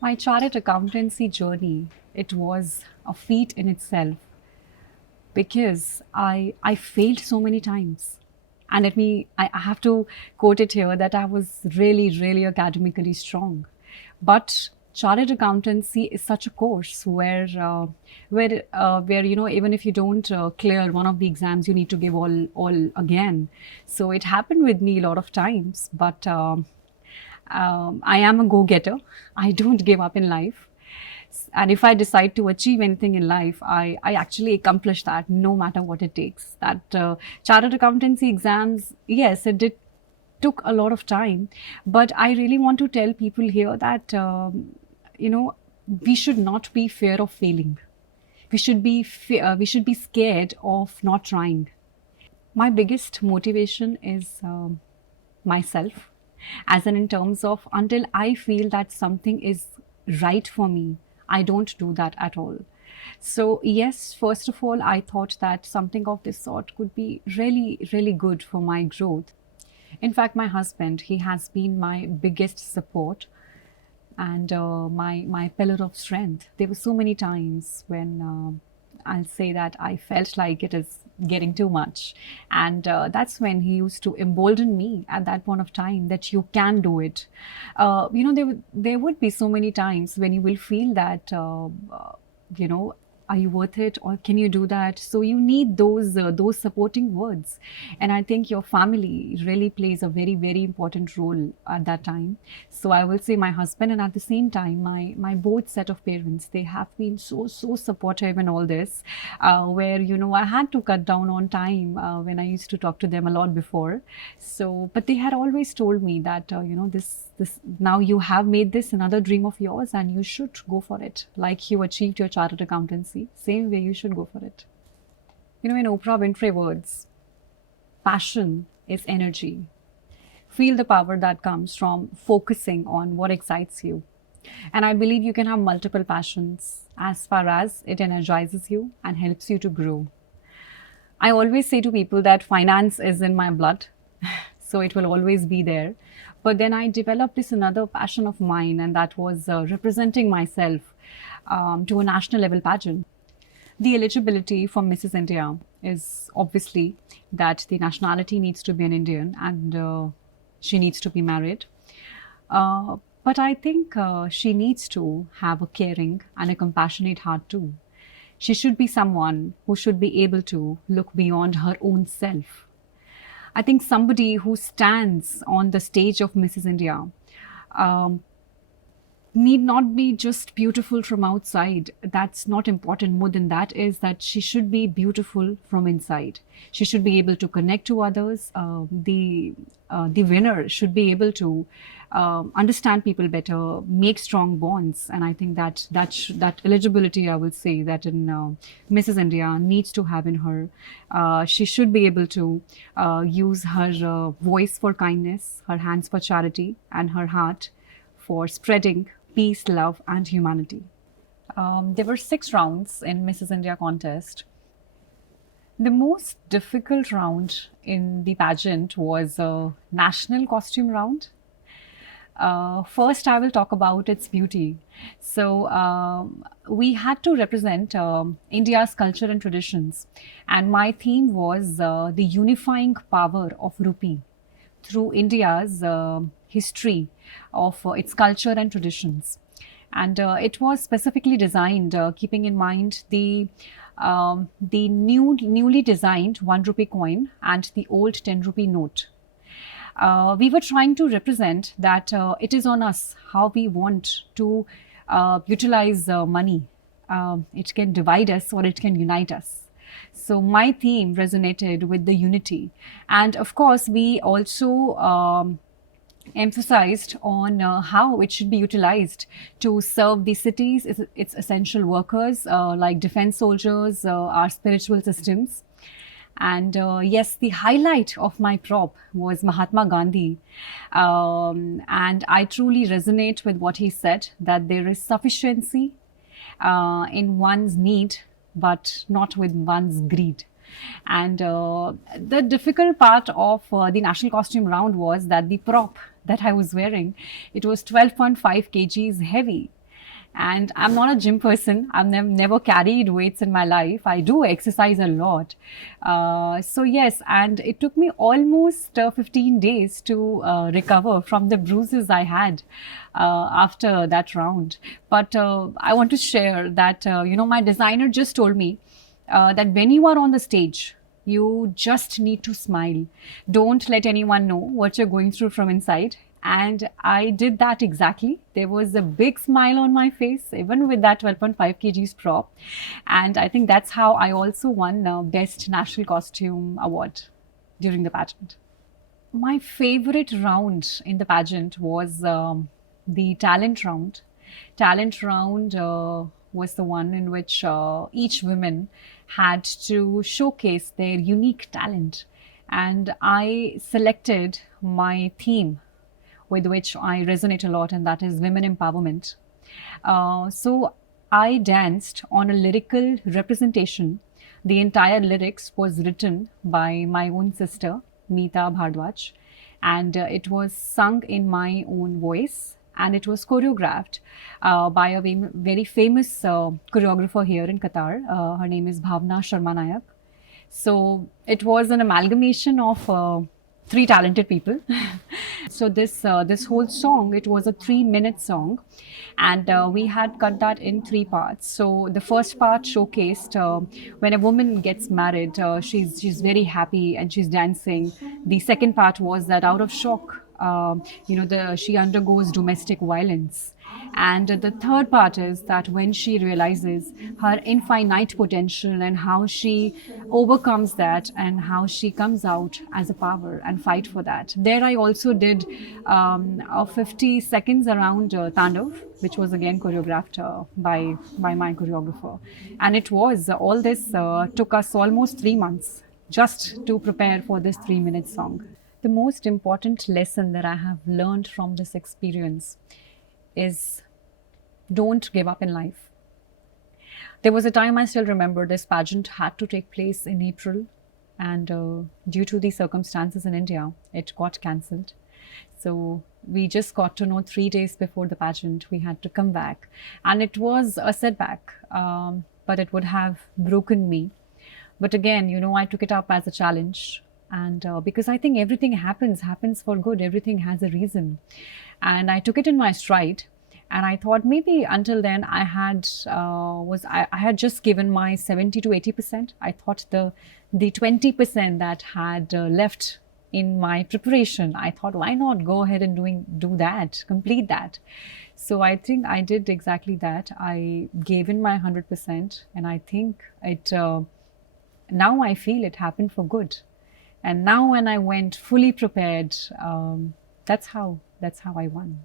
My chartered accountancy journey, it was a feat in itself because I failed so many times. And I have to quote it here that I was really academically strong. But chartered accountancy is such a course where even if you don't clear one of the exams, you need to give all again. So it happened with me a lot of times, but I am a go-getter. I don't give up in life. And if I decide to achieve anything in life, I actually accomplish that no matter what it takes. That chartered accountancy exams, yes, it did took a lot of time, but I really want to tell people here that you know we should not be fear of failing. We should be scared of not trying. My biggest motivation is myself, as in terms of until I feel that something is right for me, I don't do that at all. So yes, first of all, I thought that something of this sort could be really good for my growth. In fact, my husband, he has been my biggest support and my pillar of strength. There were so many times when I'll say that I felt like it is getting too much, and that's when he used to embolden me at that point of time that you can do it. There would be so many times when you will feel that you know are you worth it or can you do that, so you need those supporting words. And I think your family really plays a very important role at that time. So I will say my husband, and at the same time my both set of parents, they have been so supportive in all this, where I had to cut down on time when I used to talk to them a lot before. So but they had always told me that this now you have made this another dream of yours and you should go for it. Like you achieved your chartered accountancy, same way you should go for it. In Oprah Winfrey words, passion is energy. Feel the power that comes from focusing on what excites you. And I believe you can have multiple passions as far as it energizes you and helps you to grow. I always say to people that finance is in my blood, so it will always be there. But then I developed this another passion of mine, and that was representing myself to a national level pageant. The eligibility for Mrs. India is obviously that the nationality needs to be an Indian and she needs to be married. But I think she needs to have a caring and a compassionate heart too. She should be someone who should be able to look beyond her own self. I think somebody who stands on the stage of Mrs. India um, need not be just beautiful from outside. That's not important. More than that is that she should be beautiful from inside. She should be able to connect to others. The winner should be able to understand people better, make strong bonds, and I think that eligibility, I would say that in Mrs. India needs to have in her. She should be able to use her voice for kindness, her hands for charity, and her heart for spreading peace, love, and humanity. There were 6 rounds in Mrs. India contest. The most difficult round in the pageant was a national costume round. First, I will talk about its beauty. So, we had to represent India's culture and traditions, and my theme was the unifying power of rupee through India's history of its culture and traditions. And it was specifically designed keeping in mind the newly designed 1 rupee coin and the old 10 rupee note. We were trying to represent that it is on us how we want to utilize money. It can divide us or it can unite us. So my theme resonated with the unity. And of course, we also emphasized on how it should be utilized to serve the cities, its essential workers like defense soldiers, our spiritual systems. And yes, the highlight of my prop was Mahatma Gandhi. And I truly resonate with what he said, that there is sufficiency in one's need, but not with one's greed. And the difficult part of the national costume round was that the prop that I was wearing, it was 12.5 kgs heavy. And I'm not a gym person. I've never carried weights in my life. I do exercise a lot. So yes, and it took me almost 15 days to recover from the bruises I had after that round. But I want to share that, my designer just told me that when you are on the stage, you just need to smile. Don't let anyone know what you're going through from inside. And I did that exactly. There was a big smile on my face, even with that 12.5 kgs prop. And I think that's how I also won Best National Costume Award during the pageant. My favorite round in the pageant was the talent round. Talent round was the one in which each woman had to showcase their unique talent. And I selected my theme with which I resonate a lot, and that is women empowerment. So I danced on a lyrical representation. The entire lyrics was written by my own sister, Meeta Bhardwaj, and it was sung in my own voice. And it was choreographed by a very famous choreographer here in Qatar. Her name is Bhavna Sharma Nayak. So it was an amalgamation of three talented people. So this whole song, it was a 3-minute song, and we had cut that in 3 parts. So the first part showcased when a woman gets married, she's very happy and she's dancing. The second part was that out of shock, she undergoes domestic violence. And the third part is that when she realizes her infinite potential and how she overcomes that and how she comes out as a power and fight for that. There I also did a 50 seconds around Tandav, which was again choreographed by my choreographer. And it was, all this took us almost 3 months just to prepare for this 3-minute song. The most important lesson that I have learned from this experience is don't give up in life. There was a time, I still remember, this pageant had to take place in April, and due to the circumstances in India, it got cancelled. So we just got to know 3 days before the pageant we had to come back, and it was a setback, but it would have broken me. But again, I took it up as a challenge. And because I think everything happens for good, everything has a reason. And I took it in my stride. And I thought maybe until then I had just given my 70 to 80%. I thought the 20% that had left in my preparation, I thought, why not go ahead and do that, complete that. So I think I did exactly that. I gave in my 100%, and I think it. Now I feel it happened for good. And now when I went fully prepared, that's how I won.